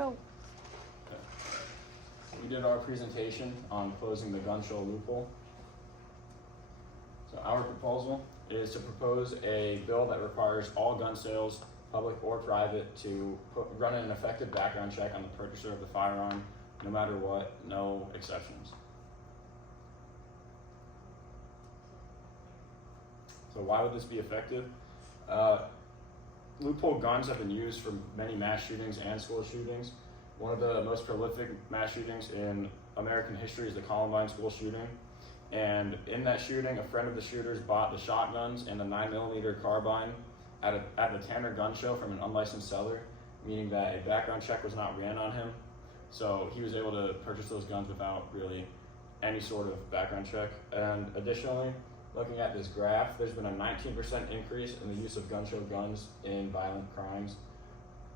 Go. We did our presentation on closing the gun show loophole. So our proposal is to propose a bill that requires all gun sales, public or private, to run an effective background check on the purchaser of the firearm, no matter what, no exceptions. So why would this be effective? Loophole guns have been used for many mass shootings and school shootings. One of the most prolific mass shootings in American history is the Columbine school shooting. And in that shooting, a friend of the shooters bought the shotguns and the 9mm carbine at the Tanner gun show from an unlicensed seller, meaning that a background check was not ran on him. So he was able to purchase those guns without really any sort of background check. And additionally, looking at this graph, there's been a 19% increase in the use of gun show guns in violent crimes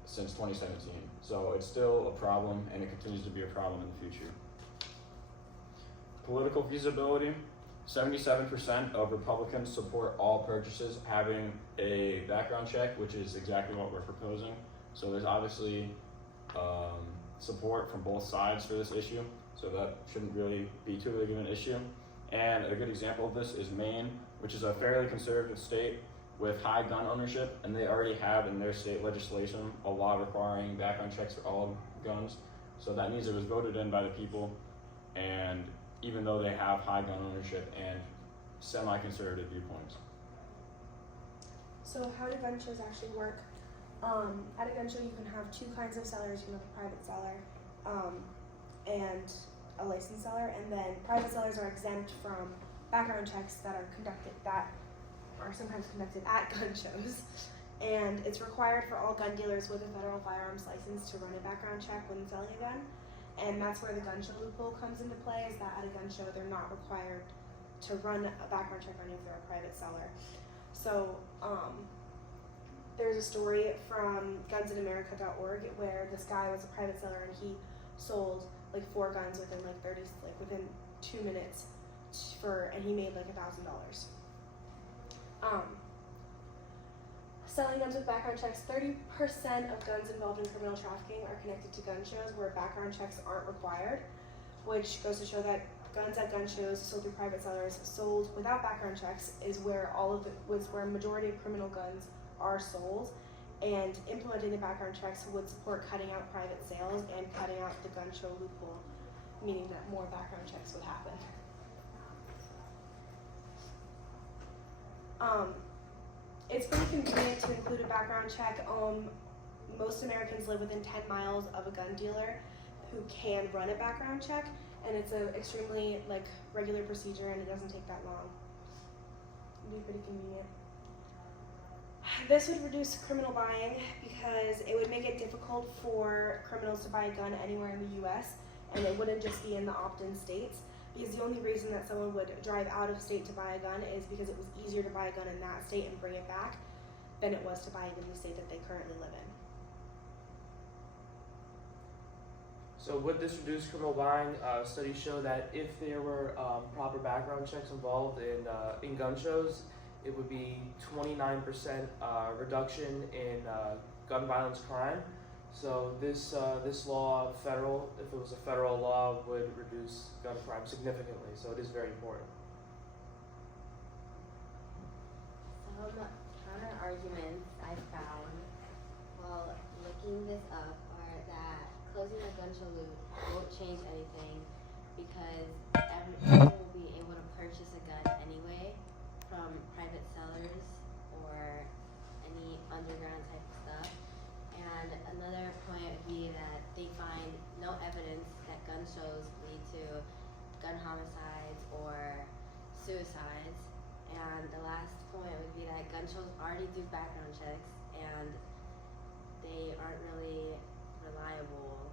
since 2017. So it's still a problem, and it continues to be a problem in the future. Political feasibility, 77% of Republicans support all purchases having a background check, which is exactly what we're proposing. So there's obviously support from both sides for this issue, so that shouldn't really be too big of an issue. And a good example of this is Maine, which is a fairly conservative state with high gun ownership, and they already have in their state legislation a law requiring background checks for all guns. So that means it was voted in by the people, and even though they have high gun ownership and semi-conservative viewpoints. So how do gun shows actually work? At a gun show you can have two kinds of sellers. You can have a private seller and a licensed seller, and then private sellers are exempt from background checks that are sometimes conducted at gun shows. And it's required for all gun dealers with a federal firearms license to run a background check when selling a gun. And that's where the gun show loophole comes into play, is that at a gun show they're not required to run a background check on you if they're a private seller. So there's a story from gunsinamerica.org where this guy was a private seller and he sold like 4 guns within 2 minutes and he made like $1,000. Selling guns with background checks, 30% of guns involved in criminal trafficking are connected to gun shows where background checks aren't required, which goes to show that guns at gun shows sold through private sellers sold without background checks is where where a majority of criminal guns are sold, and implementing the background checks would support cutting out private sales and cutting out the gun show loophole, meaning that more background checks would happen. It's pretty convenient to include a background check. Most Americans live within 10 miles of a gun dealer who can run a background check, and it's an extremely regular procedure, and it doesn't take that long. It'd be pretty convenient. This would reduce criminal buying because it would make it difficult for criminals to buy a gun anywhere in the US, and it wouldn't just be in the opt-in states, because the only reason that someone would drive out of state to buy a gun is because it was easier to buy a gun in that state and bring it back than it was to buy it in the state that they currently live in. So would this reduce criminal buying? Studies show that if there were proper background checks involved in gun shows, it would be 29% reduction in gun violence crime. So this law, if it was a federal law, would reduce gun crime significantly. So it is very important. Some counter arguments I found while looking this up are that closing a gun show loop won't change anything because everyone will be able to purchase a gun anyway from private sellers or any underground type of stuff. And another point would be that they find no evidence that gun shows lead to gun homicides or suicides. And the last point would be that gun shows already do background checks and they aren't really reliable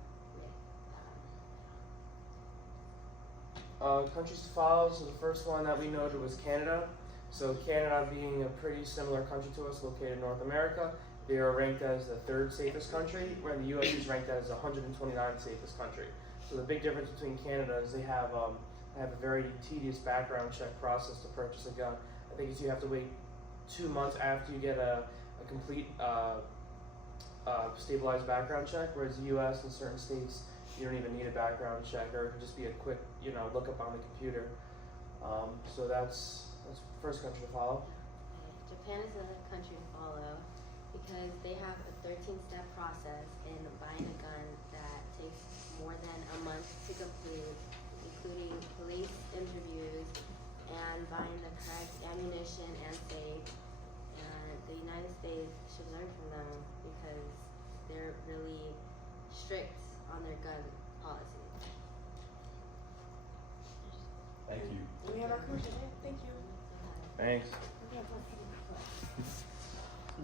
with Countries to follow. So the first one that we noted was Canada. So Canada, being a pretty similar country to us, located in North America, they are ranked as the 3rd safest country, where the U.S. is ranked as the 129th safest country. So the big difference between Canada is they have a very tedious background check process to purchase a gun. I think you have to wait 2 months after you get a complete stabilized background check, whereas the U.S. and certain states you don't even need a background check, or it could just be a quick, look up on the computer. So that's the first country to follow. Japan is a country to follow because they have a 13-step process in buying a gun that takes more than a month to complete, including police interviews and buying the correct ammunition and safe. And the United States should learn from them because they're really strict on their gun policy. Thank you. We have our commercial break. Thank you. Thanks. We have one.